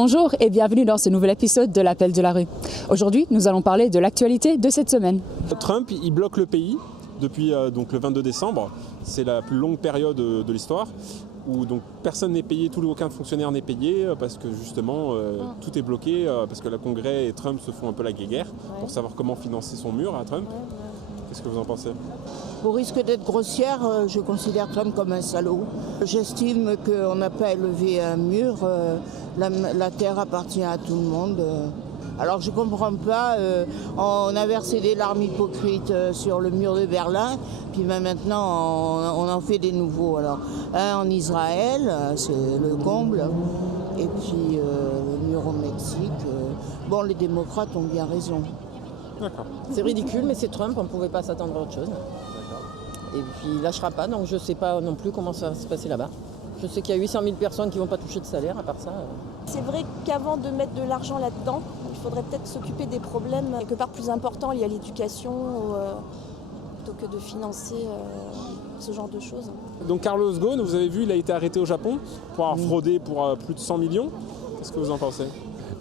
Bonjour et bienvenue dans ce nouvel épisode de l'Appel de la rue. Aujourd'hui, nous allons parler de l'actualité de cette semaine. Trump, il bloque le pays depuis donc le 22 décembre. C'est la plus longue période de l'histoire où donc personne n'est payé, aucun fonctionnaire n'est payé parce que justement tout est bloqué parce que le Congrès et Trump se font un peu la guéguerre pour savoir comment financer son mur à Trump. Qu'est-ce que vous en pensez ? Au risque d'être grossière, je considère Trump comme un salaud. J'estime qu'on n'a pas élevé un mur. La terre appartient à tout le monde. Alors je ne comprends pas, on a versé des larmes hypocrites sur le mur de Berlin, puis maintenant on en fait des nouveaux. Alors un en Israël, c'est le comble, et puis le mur au Mexique. Bon, les démocrates ont bien raison. D'accord. C'est ridicule, mais c'est Trump, on ne pouvait pas s'attendre à autre chose. Et puis il ne lâchera pas, donc je ne sais pas non plus comment ça va se passer là-bas. Je sais qu'il y a 800 000 personnes qui ne vont pas toucher de salaire, à part ça. C'est vrai qu'avant de mettre de l'argent là-dedans, il faudrait peut-être s'occuper des problèmes quelque part plus importants liés à l'éducation, plutôt que de financer ce genre de choses. Donc Carlos Ghosn, vous avez vu, il a été arrêté au Japon pour avoir fraudé pour plus de 100 millions. Qu'est-ce que vous en pensez ?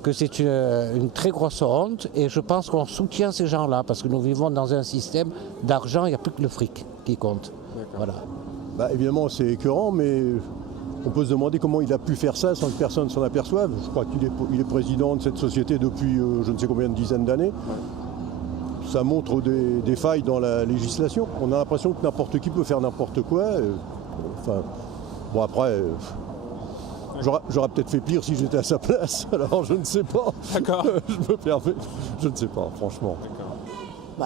Que c'est une très grosse honte et je pense qu'on soutient ces gens-là parce que nous vivons dans un système d'argent, il n'y a plus que le fric qui compte. Voilà. Évidemment c'est écœurant, mais on peut se demander comment il a pu faire ça sans que personne s'en aperçoive. Je crois qu'il est président de cette société depuis je ne sais combien de dizaines d'années. Ça montre des failles dans la législation. On a l'impression que n'importe qui peut faire n'importe quoi. Après... J'aurais peut-être fait pire si j'étais à sa place, alors je ne sais pas. D'accord. Je me permets, je ne sais pas, franchement.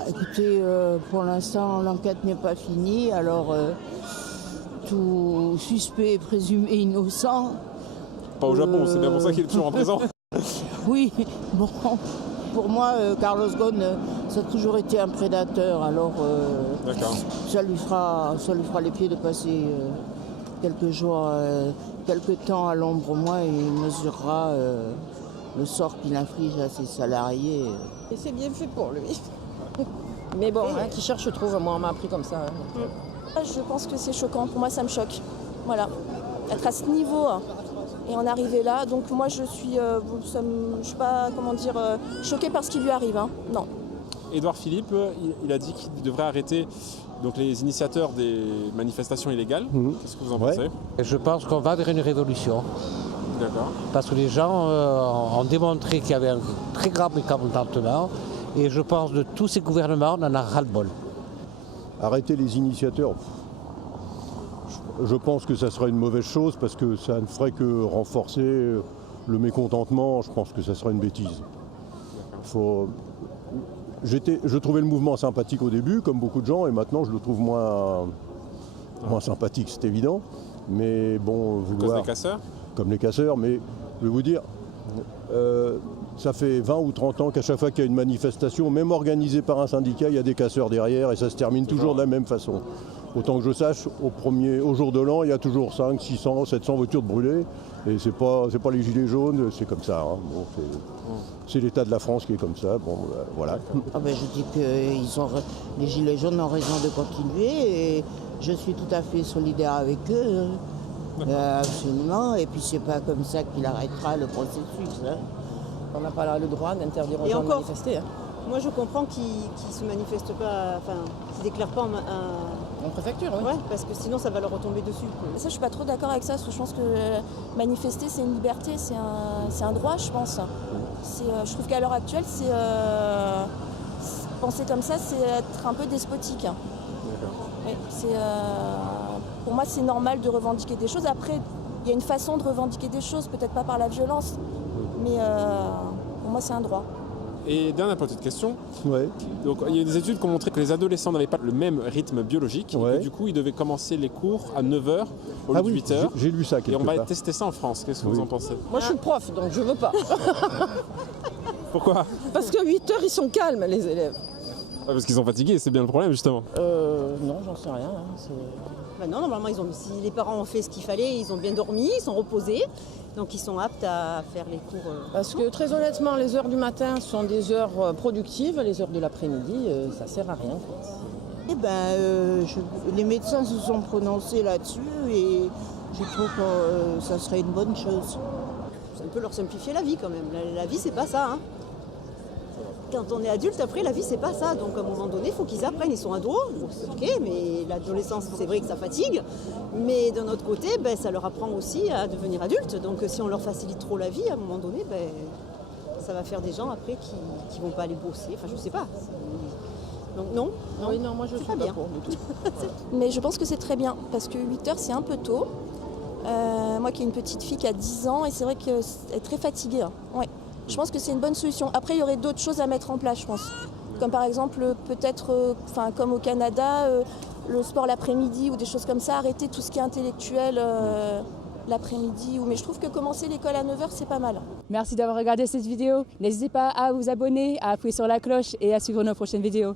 Écoutez, pour l'instant, l'enquête n'est pas finie, alors tout suspect est présumé innocent. Pas au Japon, c'est bien pour ça qu'il est toujours en prison. Oui, bon, pour moi, Carlos Ghosn, ça a toujours été un prédateur, alors ça lui fera les pieds de passer quelques jours, quelques temps à l'ombre au moins, et il mesurera le sort qu'il inflige à ses salariés. Et c'est bien fait pour lui. Mais bon, qui cherche trouve, moi on m'a appris comme ça. Je pense que c'est choquant, pour moi ça me choque. Voilà, être à ce niveau et en arriver là, donc moi je suis pas, choquée par ce qui lui arrive, non. Édouard Philippe, il a dit qu'il devrait arrêter donc les initiateurs des manifestations illégales. Qu'est-ce que vous en pensez ? Et je pense qu'on va vers une révolution. D'accord. Parce que les gens ont démontré qu'il y avait un très grand mécontentement et je pense de tous ces gouvernements, on en a ras-le-bol. Arrêter les initiateurs, je pense que ça serait une mauvaise chose parce que ça ne ferait que renforcer le mécontentement. Je pense que ça serait une bêtise. Je trouvais le mouvement sympathique au début, comme beaucoup de gens, et maintenant je le trouve moins sympathique, c'est évident. Mais bon, Comme les casseurs ? Comme les casseurs, mais je vais vous dire, ça fait 20 ou 30 ans qu'à chaque fois qu'il y a une manifestation, même organisée par un syndicat, il y a des casseurs derrière et ça se termine toujours de la même façon. Autant que je sache, au jour de l'an, il y a toujours 5, 600, 700 voitures de brûlées. Et c'est pas les gilets jaunes, c'est comme ça. Bon, c'est l'état de la France qui est comme ça. Bon, voilà. Je dis que les gilets jaunes ont raison de continuer et je suis tout à fait solidaire avec eux. Absolument. Et puis c'est pas comme ça qu'il arrêtera le processus. On n'a pas le droit d'interdire aux gens de manifester. Moi je comprends qu'ils ne se manifestent pas, qu'ils ne déclarent pas en préfecture, oui. Ouais, parce que sinon ça va leur retomber dessus. Ça, je suis pas trop d'accord avec ça, parce que je pense que manifester, c'est une liberté, c'est un droit, je pense. Je trouve qu'à l'heure actuelle, penser comme ça, c'est être un peu despotique. Oui, pour moi, c'est normal de revendiquer des choses. Après, il y a une façon de revendiquer des choses, peut-être pas par la violence, mais pour moi, c'est un droit. Et dernière petite question. Ouais. Donc, il y a des études qui ont montré que les adolescents n'avaient pas le même rythme biologique. Et que, du coup, ils devaient commencer les cours à 9h au lieu de 8h. J'ai lu ça quelque part. Et on va tester ça en France. Qu'est-ce que vous en pensez ? Moi je suis prof, donc je veux pas. Pourquoi ? Parce que 8 heures, ils sont calmes, les élèves. Parce qu'ils sont fatigués, c'est bien le problème, justement. Non, j'en sais rien. Non, normalement, si les parents ont fait ce qu'il fallait, ils ont bien dormi, ils sont reposés. Donc ils sont aptes à faire les cours. Parce que très honnêtement, les heures du matin sont des heures productives, les heures de l'après-midi, ça sert à rien. Les médecins se sont prononcés là-dessus et je trouve que ça serait une bonne chose. peut leur simplifier la vie quand même. La vie, c'est pas ça. Hein. Quand on est adulte, après, la vie, c'est pas ça. Donc, à un moment donné, il faut qu'ils apprennent. Ils sont ados, ok, mais l'adolescence, c'est vrai que ça fatigue. Mais d'un autre côté, ça leur apprend aussi à devenir adultes. Donc, si on leur facilite trop la vie, à un moment donné, ça va faire des gens après qui vont pas aller bosser. Enfin, je sais pas. Donc, non. Oui, non, moi je suis pas bien. pour du tout. Mais je pense que c'est très bien parce que 8 heures c'est un peu tôt. Moi qui ai une petite fille qui a 10 ans et c'est vrai qu'elle est très fatiguée. Hein. Ouais. Je pense que c'est une bonne solution. Après il y aurait d'autres choses à mettre en place je pense. Comme par exemple peut-être, comme au Canada, le sport l'après-midi ou des choses comme ça, arrêter tout ce qui est intellectuel l'après-midi. Mais je trouve que commencer l'école à 9h c'est pas mal. Merci d'avoir regardé cette vidéo. N'hésitez pas à vous abonner, à appuyer sur la cloche et à suivre nos prochaines vidéos.